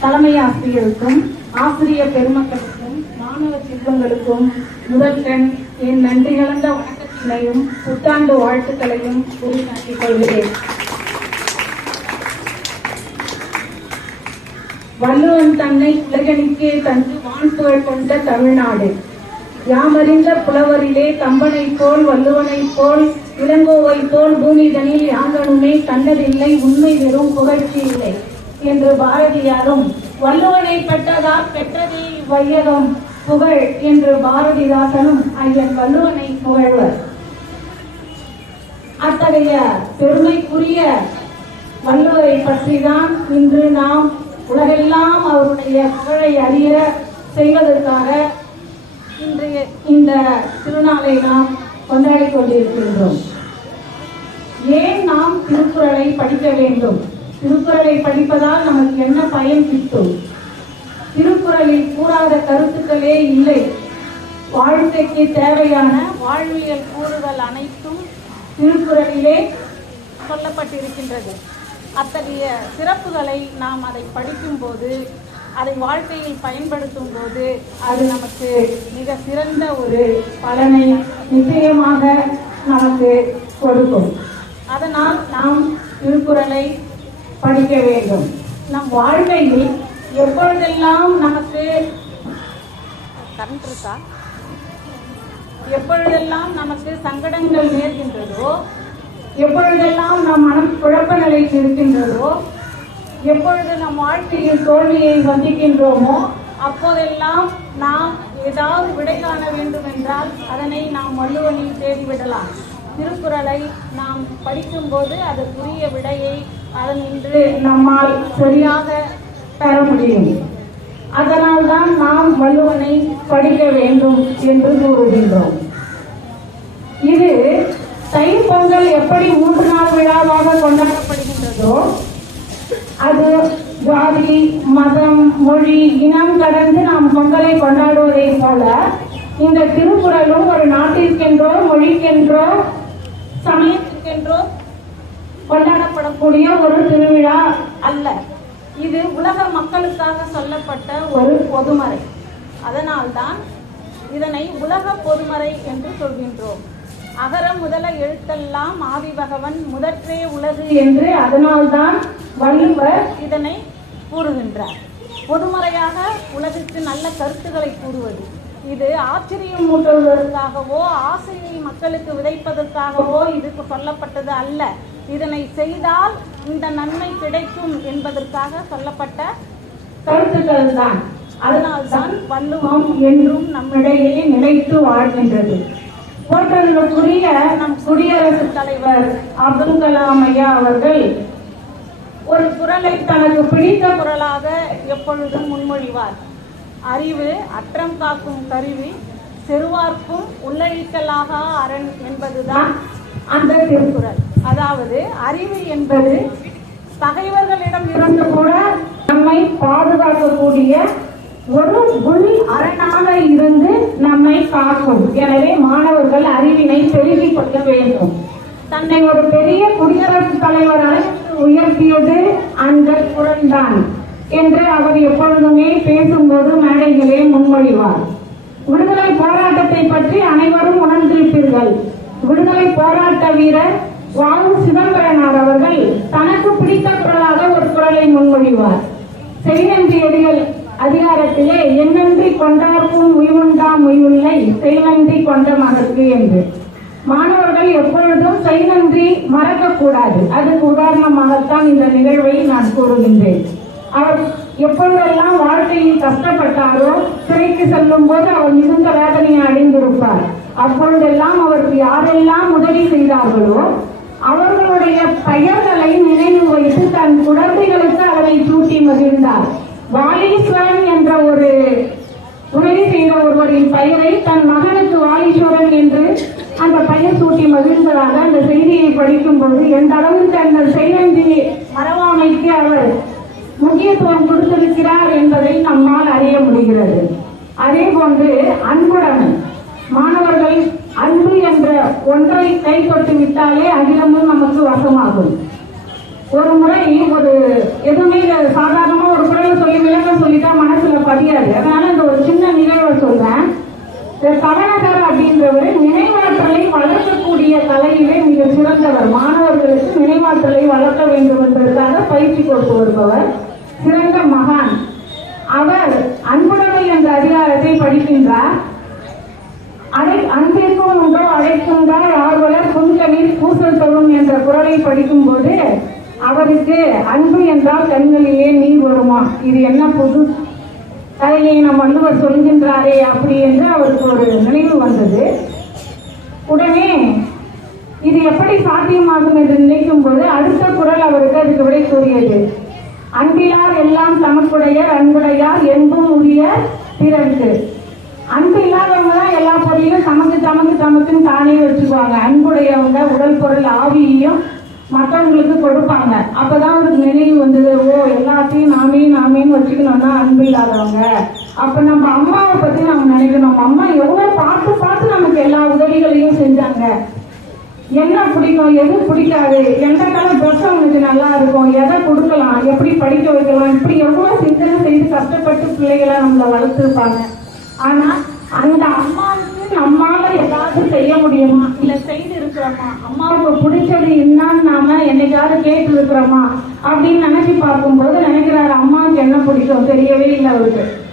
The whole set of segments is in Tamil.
தலைமை ஆசிரியருக்கும் ஆசிரியர் பெருமக்களுக்கும் மாணவ செல்வங்களுக்கும் முதற்கண் என் நன்றி கலந்த வணக்கத்தினையும் புத்தாண்டு வாழ்த்துக்களையும் உரிமையாக்கிக் கொள்கிறேன். வள்ளுவன் தன்னை உலகனுக்கே தந்து வான்புகழ் கொண்ட தமிழ்நாடு. யாமறிந்த புலவரிலே கம்பனை போல் வள்ளுவனை போல் இளங்கோவை போல் பூமிதனில் யாங்கனுமே கண்டதில்லை உண்மை வெறும் புகழ்ச்சி இல்லை. என்று பாரதியாரும் வள்ளுவனை பெற்றதால் பெற்றது வையகம் புகழ் என்று பாரதிதாசனும் ஐயன் வள்ளுவனை புகழ்வர். அத்தகைய பெருமைக்குரிய வள்ளுவரை பற்றிதான் இன்று நாம் உலகெல்லாம் அவருடைய புகழை அறிய செய்வதற்காக இன்றைய இந்த திருநாளை நாம் கொண்டாடிக் கொண்டிருக்கின்றோம். ஏன் நாம் திருக்குறளை படிக்க வேண்டும்? திருக்குறளை படிப்பதால் நமக்கு என்ன பயன் கிட்டும்? திருக்குறளில் கூறாத கருத்துக்களே இல்லை. வாழ்க்கைக்கு தேவையான வாழ்வியல் கூறுகள் அனைத்தும் திருக்குறளிலே சொல்லப்பட்டிருக்கின்றது. அத்தகைய சிறப்புகளை நாம் அதை படிக்கும்போது அதை வாழ்க்கையில் பயன்படுத்தும் போது அது நமக்கு மிக சிறந்த ஒரு பலனை நிச்சயமாக நமக்கு கொடுக்கும். அதனால் நாம் திருக்குறளை படிக்க வேண்டும். நம் வாழ்க்கையில் எப்பொழுதெல்லாம் நமக்கு எப்பொழுதெல்லாம் நமக்கு சங்கடங்கள் நேர்கின்றதோ எப்பொழுதெல்லாம் நம் மனம் குழப்ப நிலைக்கு இருக்கின்றதோ எப்பொழுது நம் வாழ்க்கையில் தோல்வியை சந்திக்கின்றோமோ அப்போதெல்லாம் நாம் ஏதாவது விடை காண வேண்டும் என்றால் அதனை நாம் வள்ளுவனில் தேடிவிடலாம். திருக்குறளை நாம் படிக்கும்போது அதற்குரிய விடையை அதன் இன்று நம்மால் சரியாக பெற முடியும். அதனால்தான் நாம் வள்ளுவனை படிக்க வேண்டும் என்று கூறுகின்றோம். இது தை பொங்கல் எப்படி மூன்று நாள் விழாவாக கொண்டாடப்படுகின்றதோ அது ஜாதி மதம் மொழி இனம் கடந்து நாம் பொங்கலை கொண்டாடுவதை போல இந்த திருக்குறளும் ஒரு நாட்டிற்கென்றோ மொழிக்கென்றோ சமயத்துக்கென்றோ கொண்டாடப்படக்கூடிய ஒரு திருவிழா அல்ல. இது உலக மக்களுக்காக சொல்லப்பட்ட ஒரு பொதுமறை. அதனால்தான் இதனை உலக பொதுமறை என்று சொல்கின்றோம். அகர முதல எழுத்தெல்லாம் ஆவி பகவன் முதற்றே உலகு என்று அதனால்தான் வள்ளுவர் இதனை கூறுகின்றார். பொதுமறையாக உலகிற்கு நல்ல கருத்துக்களை கூறுவது. இது ஆச்சரியம் ஊட்டுவதற்காகவோ ஆசையை மக்களுக்கு விதைப்பதற்காகவோ இதுக்கு சொல்லப்பட்டது அல்ல. இதனை செய்தால் இந்த நன்மை கிடைக்கும் என்பதற்காக சொல்லப்பட்ட கருத்துக்கள் தான். அதனால்தான் வள்ளுவம் என்றும் நம்மிடையே நிலைத்து வாழ்கின்றது. போற்றலுக்குரிய நம் குடியரசுத் தலைவர் அப்துல் கலாம் ஐயா அவர்கள் ஒரு குரலை தனக்கு பிடித்த குரலாக எப்பொழுதும் முன்மொழிவார். அறிவு அற்றம் காக்கும் கருவி செருவார்க்கும் உள்ளழிக்கலாக அரண் என்பதுதான் அந்த திருக்குறள். அதாவது அறிவு என்பது பகைவர்களிடம் இருந்து கூட நம்மை பாதுகாக்கக்கூடிய ஒரு உள் அரணாக இருந்து நம்மை காக்கும். எனவே மாணவர்கள் அறிவினை பெருகிக் கொள்ள வேண்டும். தன்னை ஒரு பெரிய குடியரசுத் தலைவராக உயர்த்தியது அந்த குரல்தான் என்று அவர் எப்பொழுதுமே பேசும்போது மேடைகளே முன்மொழிவார். விடுதலை போராட்டத்தை பற்றி அனைவரும் உணர்ந்திருப்பீர்கள். விடுதலை போராட்ட வீரர் வாவு சிதம்பரனார் அவர்கள் தனக்கு பிடித்த குரலாக ஒரு குரலை முன்மொழிவார். செய்நன்றி அதிகாரத்திலே என்னன்றி கொண்டார்க்கும் உய்வுண்டாம் உய்வுள்ளை செய்நன்றி கொண்ட மகற்கு என்று. மாணவர்கள் எப்பொழுதும் செய்நன்றி மறக்கக்கூடாது. அதுக்கு உதாரணமாகத்தான் இந்த நிகழ்வை நான் கூறுகின்றேன். அவர் எப்பொழுதெல்லாம் வாழ்க்கையில் கஷ்டப்பட்டாரோ சிறைக்கு செல்லும் போது அவர் மிகுந்த வேதனையை அடைந்திருப்பார். அப்பொழுதெல்லாம் அவருக்கு யாரெல்லாம் உதவி செய்தார்களோ அவர்களுடைய பெயர்களை நினைவு வைத்து தன் குழந்தைகளுக்கு அதனை சூட்டி மகிழ்ந்தார். வாலீஸ்வரன் என்ற ஒரு உதவி செய்த ஒருவரின் பெயரை தன் மகனுக்கு வாலீஸ்வரன் என்று அந்த பெயர் சூட்டி மகிழ்ந்ததாக அந்த செய்தியை படிக்கும்போது எந்த அளவுக்கு அந்த செய்நன்றி மறவாமைக்கு அவர் முக்கியத்துவம் கொடுத்திருக்கிறார் என்பதை நம்மால் அறிய முடிகிறது. அதே போன்று அன்புடன் மாணவர்கள் அன்பு என்ற ஒன்றை கைப்பட்டு விட்டாலே அகிலமும் நமக்கு வசமாகும். ஒரு முறை ஒரு எதுவுமே சாதாரணமா ஒரு குரலை சொல்லி பதியாது. அதனால இந்த ஒரு சின்ன நிகழ்வை சொல்றேன். இந்த கவனகர் அப்படின்றவர் நினைவாற்றலை வளர்க்கக்கூடிய கலையிலே மிக சிறந்தவர் மாணவர்களுக்கு நினைவாற்றலை வளர்க்க வேண்டும் என்பதற்காக கொடுத்து வருபவர் சிறந்த மகான். அவர் அன்புடைமை என்ற அதிகாரத்தை படிக்கின்றார். அழை அன்பிற்கும் உண்டோ அழைக்கின்றார் ஆர்வலர் புன்கனில் பூசல் தரும் என்ற குரலை படிக்கும்போது அவருக்கு அன்பு என்றால் கண்களிலே நீர் வருமா இது என்ன புது கதையை நம் வள்ளுவர் சொல்கின்றாரே அப்படி என்று அவருக்கு ஒரு நினைவு வந்தது. உடனே இது எப்படி சாத்தியமாகும் என்று நினைக்கும் போது அடுத்த குரல் அவருக்கு அதுக்கு விடை கூறியது. அன்பிலார் எல்லாம் தமக்குடையர் அன்புடையார் என்பும் உரிய பிறருக்கு. அன்பு இல்லாதவங்க தான் எல்லா பொருளையும் தமக்கு தமக்கு தமக்குன்னு தானே வச்சுக்குவாங்க. அன்புடையவங்க உடல் பொருள் ஆவியையும் மற்றவங்களுக்கு கொடுப்பாங்க. அப்பதான் அவருக்கு நினைவு வந்தது. ஓ எல்லாத்தையும் நாமே நாமேன்னு வச்சுக்கணும்னா அன்பு இல்லாதவங்க அப்ப நம்ம அம்மாவை பத்தி நம்ம நினைக்கணும். நம்ம அம்மா எவ்வளவு பார்த்து பார்த்து நமக்கு எல்லா உதவிகளையும் செஞ்சாங்க. என்ன பிடிக்கும் எது பிடிக்காது? எந்த கால ட்ரெஸ் அவனுக்கு நல்லா இருக்கும்? எதை கொடுக்கலாம்? எப்படி படிக்க வைக்கலாம்? இப்படி எவ்வளவு சிந்தனை செய்து கஷ்டப்பட்டு பிள்ளைகளை நம்மளை வளர்த்துருப்பாங்க. ஆனா அந்த அம்மாவுக்கு நம்மால ஏதாவது செய்ய முடியுமா? இல்ல செய்து இருக்கிறோமா? அம்மாவுக்கு பிடிச்சது என்னன்னு நாம என்னைக்காவது கேட்டு இருக்கிறோமா? அப்படின்னு நினைச்சு பார்க்கும்போது நினைக்கிறாரு அம்மாவுக்கு என்ன பிடிக்கும்? தெரியவே இல்லை அவருக்கு.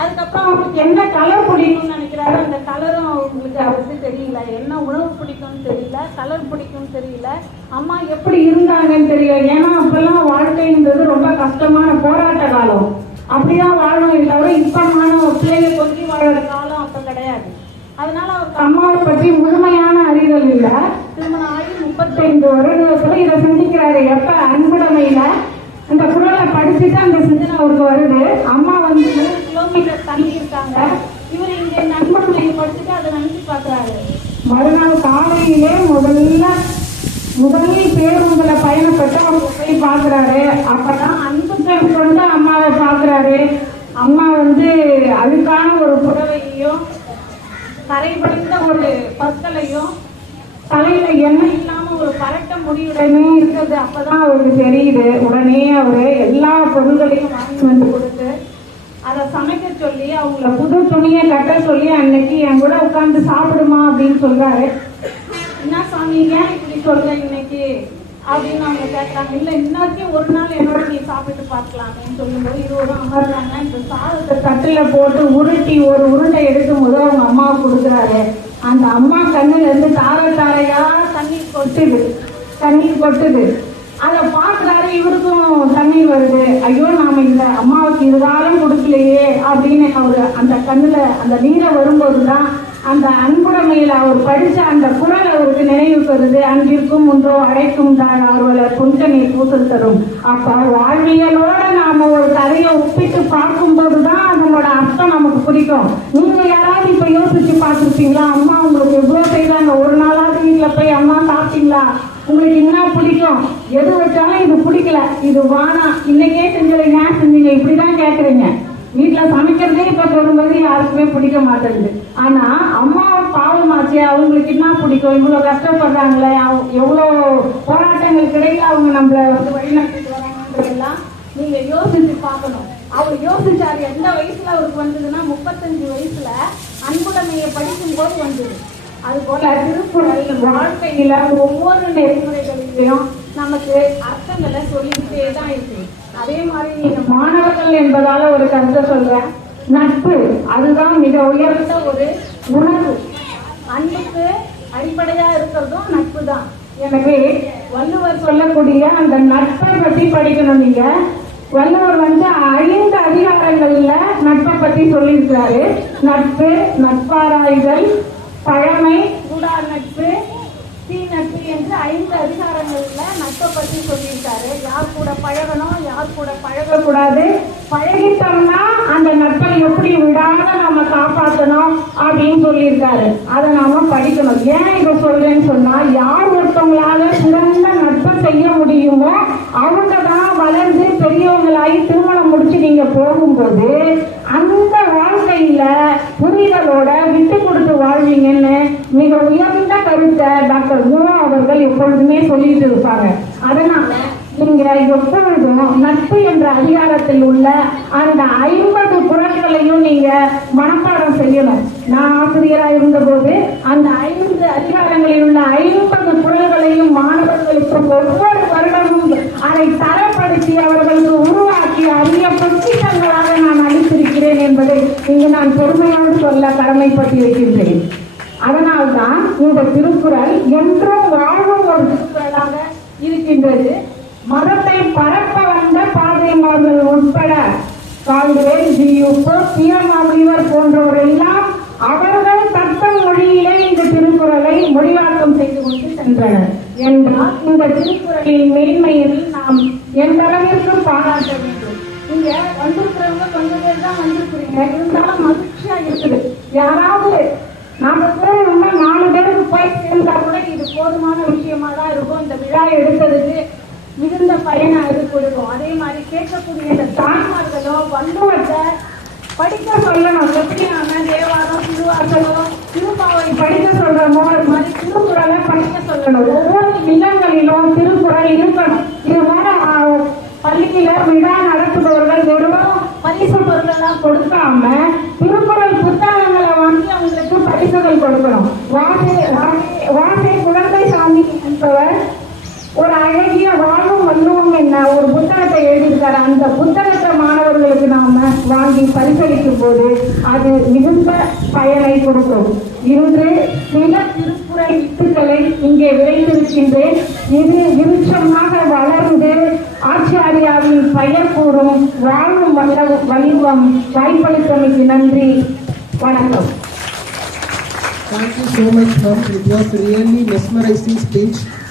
அதுக்கப்புறம் அவருக்கு என்ன கலர் பிடிக்கும்னு நினைக்கிறாரு அந்த கலரும் அவங்களுக்கு அவருக்கு தெரியல. என்ன உணவு பிடிக்கும்னு தெரியல கலர் பிடிக்கும்னு தெரியல. அம்மா எப்படி இருந்தாங்கன்னு தெரியல. ஏன்னா அப்பெல்லாம் வாழ்க்கைன்றது ரொம்ப கஷ்டமான போராட்ட காலம். அப்படிதான் வாழணும் தவிர இப்பமான பிள்ளைங்க கொஞ்சி வாழற காலம் அப்ப கிடையாது. அதனால அவருக்கு அம்மாவை பற்றி முழுமையான அறிதல் இல்லை. திருமணம் ஆகி முப்பத்தைந்து வருடத்துல இதை சிந்திக்கிறாரு. எப்ப? அன்புடைமையில. அந்த குரலை படிச்சுட்டு அந்த சிந்தனை அவருக்கு வருது. அம்மா வந்து கிலோமீட்டர் இருக்காங்க இவர் இங்க நண்பர்களை படுத்துட்டு அதை நினைச்சு பாக்குறாரு மறுநாள் காலையிலே முதல்ல முதலில் பேருந்துல பயணப்பட்டு அவங்க போய் பாக்குறாரு அப்பதான் அன்புகள் கொண்டு அம்மாவை பாக்குறாரு அம்மா வந்து அதுக்கான ஒரு புடவையையும் கரைபடிந்த ஒரு பற்களையும் தலையில எண்ணெய் இல்லாம ஒரு பரட்ட முடியுடனே இருக்கிறது. அப்பதான் அவருக்கு தெரியுது. உடனே அவரு எல்லா பொருள்களையும் வாங்கி வந்து கொடுத்து அதை சமைக்க சொல்லி அவங்கள புது துணியை கட்ட சொல்லி அன்னைக்கு என் கூட உட்காந்து சாப்பிடுமா அப்படின்னு சொல்றாரு. என்ன சாமி ஏன் இப்படி சொல்ற இன்னைக்கு? அப்படின்னு அவங்க கேட்கறாங்க இல்ல இன்னைக்கு ஒரு நாள் என்னோட நீ சாப்பிட்டு பார்க்கலாமேன்னு சொல்லும்போது இருவரும் அமர்றாங்க. இந்த சாதத்தை தட்டுல போட்டு உருட்டி ஒரு உருண்டை எடுக்கும் போது அவங்க அம்மாவை கொடுக்குறாரு. அந்த அம்மா கண்ணுல இருந்து தார தாரையா தண்ணி கொட்டுது. தண்ணி கொட்டுது. அதை பார்க்குறாரு இவருக்கும் தண்ணீர் வருது. ஐயோ நாம இந்த அம்மாவுக்கு இதுகாலம் கொடுக்கலையே அப்படின்னு அவரு அந்த கண்ணுல அந்த நீரை வரும்போது தான் அந்த அன்புடைமையில அவர் படிச்ச அந்த குரல் அவருக்கு நினைவு வருது. அன்பிற்கும் ஒன்றோ அழைக்கும் தாய் ஆர்வலர் நீர் பூசல் தரும். அப்ப வாழ்வியலோட நாம ஒரு கதையை ஒப்பிட்டு பார்க்கும்போது தான் அதனோட அர்த்தம் நமக்கு பிடிக்கும். நீங்க யாராவது இப்ப யோசிச்சு பார்த்துருப்பீங்களா? அம்மா உங்களுக்கு எவ்வளவு செய்றாங்க ஒரு நாளாவது வீட்டுல போய் அம்மா சாப்பிட்டீங்களா உங்களுக்கு என்ன பிடிக்கும் எது வச்சாலும் இது பிடிக்கல இது வானா. இன்னைக்கே செஞ்சது ஏன் செஞ்சீங்க. இப்படிதான் கேக்குறீங்க. வீட்டுல சமைக்கிறதே இப்ப வரும்போது யாருக்குமே பிடிக்க மாட்டேங்குது. ஆனா அம்மா பாவமாச்சு அவங்களுக்கு என்ன பிடிக்கும்? இவ்வளவு கஷ்டப்படுறாங்களே. எவ்வளோ எவ்வளவு போராட்டங்களுக்கு இடையில அவங்க நம்மள வந்து வழிநடத்திட்டு வராங்கன்றதெல்லாம் நீங்க யோசிச்சு பார்க்கணும். அவர் யோசிச்சாரு எந்த வயசுல அவருக்கு வந்ததுன்னா முப்பத்தஞ்சு வயசுல அன்புடைமையை படிக்கும் போது வந்தது. அது போல திருக்குறள் வாழ்க்கையில ஒவ்வொரு நெறிமுறைகளிலையும் நமக்கு அர்த்தங்களை சொல்லிக்கிட்டே தான் இருக்கு. அதே மாதிரி மாணவர்கள் என்பதால ஒரு கருத்தை சொல்றேன். நட்பு அதுதான் மிக உயர்ந்த ஒரு உணர்வு. அன்புக்கு அடிப்படையா இருக்கிறதும் நட்பு தான் எனவே வள்ளுவர் சொல்லக்கூடிய அந்த நட்பை பத்தி படிக்கணும் நீங்க. வள்ளுவர் வந்து ஐந்து அதிகாரங்கள்ல நட்பை பத்தி சொல்லியிருக்கிறாரு. நட்பு நட்பாராய்தல் பழமை கூடார் நட்பு தீ நட்பு என்று ஐந்து அதிகாரங்களில் நட்பை பற்றி சொல்லியிருக்காரு. யார் கூட பழகணும் யார் கூட பழகக்கூடாது. பழகிட்டோம்னா அந்த நட்பை எப்படி விடாம நம்ம காப்பாற்றணும் அப்படின்னு சொல்லியிருக்காரு. அதை நாம படிக்கணும். ஏன் இதை சொல்றேன்னு சொன்னா யார் ஒருத்தவங்களால சிறந்த நட்பை செய்ய முடியுமோ அவங்க பெரியவங்களாகி திருமணம் முடிச்சு நீங்க போகும்போது அந்த வாழ்க்கையில புரிதலோட விட்டு கொடுத்து வாழ்வீங்கன்னு மிக உயர்ந்த கருத்தை டாக்டர் குணா அவர்கள் எப்பொழுதுமே சொல்லிட்டு இருப்பாங்க. அதனால என்கிற எப்பொழுதும் நட்பு என்ற அதிகாரத்தில் உள்ள அந்த ஐம்பது குரல்களையும் நீங்க மனப்பாடம் செய்யணும். நான் ஆசிரியராக இருந்தபோது அந்த ஐந்து அதிகாரங்களில் உள்ள ஐம்பது குரல்களையும் மாணவர்களுக்கு ஒவ்வொரு வருடமும் அதை தரப்படுத்தி அவர்களுக்கு உருவாக்கி அரிய பொக்கிஷங்களாக நான் அளித்திருக்கிறேன் என்பதை இங்கு நான் பெருமையோடு சொல்ல கடமைப்பட்டிருக்கின்றேன் அதனால்தான் இந்த திருக்குறள் என்றும் வாழும் ஒரு திருக்குறளாக இருக்கின்றது. மதத்தை பரப்ப வந்த பாதைமார்கள் உட்பட கால்வேல் ஜியுப்பு பியமாமுனிவர் போன்றவர் எல்லாம் அவர்கள் தத்தம் மொழியிலே இந்த திருக்குறளை மொழிவாக்கம் செய்து கொண்டு சென்றனர். என்றால் இந்த திருக்குறளின் மேன்மையில் நாம் எந்த அளவிற்கு பாராட்ட வேண்டும்? இங்க வந்திருக்கிறவங்க கொஞ்சம் பேர் தான் வந்திருக்கிறீங்க. இருந்தாலும் மகிழ்ச்சியா இருக்குது. யாராவது நாம பேர் நம்ம நாலு பேருக்கு போய் சேர்ந்தா கூட இது போதுமான விஷயமா தான் இருக்கும். இந்த விழா எடுத்ததுக்கு மிகுந்த பயனை அது கொடுக்கும். அதே மாதிரி கேட்கக்கூடிய இந்த தாய்மார்களோ வள்ளுவத்தை படிக்க சொல்லணும். எப்படி நாம தேவாரம் திருவாசகம் திருப்பாவை படிக்க சொல்றோமோ அது மாதிரி திருக்குறளை படிக்க சொல்லணும். ஒவ்வொரு இல்லங்களிலும் திருக்குறள் இருக்கணும். இது மாதிரி பள்ளியில விழா நடத்துபவர்கள் வெறும் பரிசு பொருளெல்லாம் கொடுக்காம திருக்குறள் புத்தகங்களை வாங்கி அவங்களுக்கு பரிசுகள் கொடுக்கணும். வாசை- வாசை குழந்தை சாமி என்பவர் ஒரு அழகிய வாழும் வள்ளுவம் என்ன? ஒரு புத்தகத்தை எழுதியிருக்காரு. அந்த புத்தகத்தை மாணவர்களுக்கு நாம வாங்கி பரிசளிக்கும் போது அது மிகுந்த பயனை கொடுக்கும். இன்று சில திருக்குறள் வித்துக்களை இங்கே விளைந்திருக்கின்றேன் இது விருட்சமாக வளர்ந்து ஆச்சாரியாவின் பெயர் கூறும் வாழும் வல்ல வலிவம் வாய்ப்பளித்தமைக்கு நன்றி. வணக்கம். Thank you so much, ma'am. It was really mesmerizing speech.